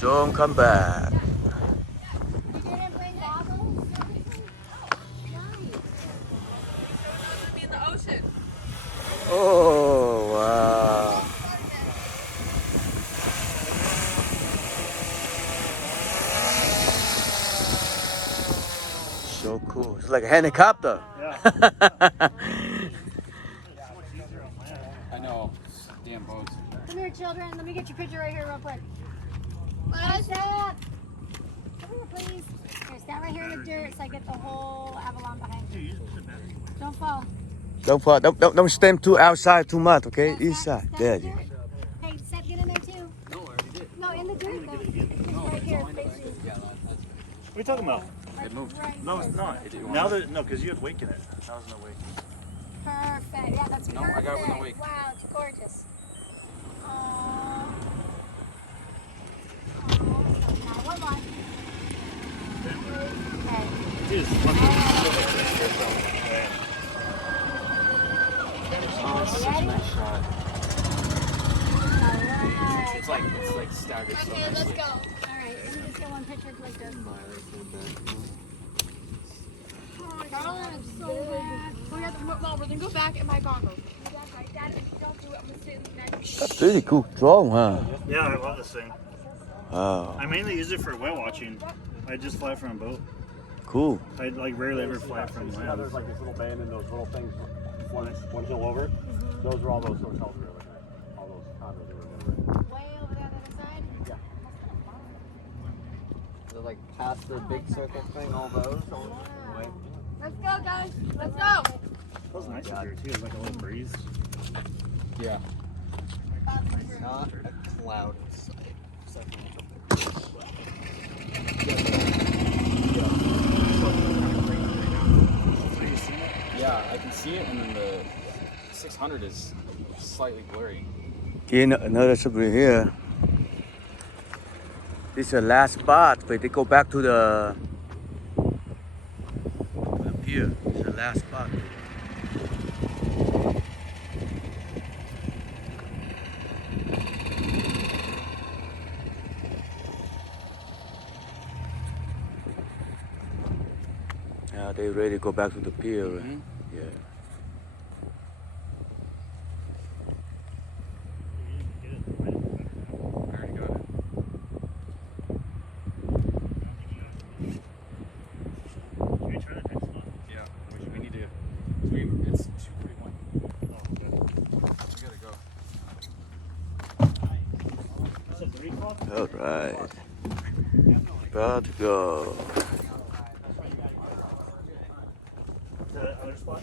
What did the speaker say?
Don't come back. You didn't bring goggles? Be in the ocean. Oh, wow. So cool. It's like a helicopter. I know. Damn boats. Come here, children. Let me get your picture right here real quick. Stop. Come here, please. Here, stand right here in the dirt so I get the whole Avalon behind you. Don't fall. Don't fall. Don't stand too outside too much, okay? No, Inside. stand There in the you go. dirt. Hey, Seth, get in there too. No, I already did. No, in the dirt though. It's right here, facing. Yeah, that's What are you talking about? it moved. Right No, it's here. not. Now that no, because you had wake in it. That was no wake. Perfect. Yeah, that's No, perfect. I got it with no wake. Wow, it's gorgeous. Aww. Now one more. Okay. Jeez, Such a nice shot. Alright. It's like staggered so Okay, let's nicely. go. Alright, let me just get one picture like this. Oh my god, it's so bad. We have to, Mom, we're gonna go back in my goggles. Dad, if you don't do it, I'm gonna sit in the next. That's pretty cool drone, huh? Yeah, I love this thing. Wow. I mainly use it for whale watching. I just fly from a boat. Cool. I like rarely ever fly from Now land. there's like this little band and those little things one hill over. Those are all those hotels we were looking at. All those condos we were looking at. Way over there on the other side? They're like past the big circle thing, all those. Let's go, guys. Let's go. Feels nice up here too. It's like a little breeze. Yeah. Not a cloud in sight. Yeah, I can see it, and then the 600 is slightly blurry. Okay, another subway here. This is the last spot, but they go back to the pier. It's the last spot. Yeah, they ready to go back to the pier. Mhm. Yeah. I already got it. Can we try the next one? Yeah, we need to. It's 2:41. Oh, good. We gotta go. It's a 3 o'clock? All right. About to go. The other spot?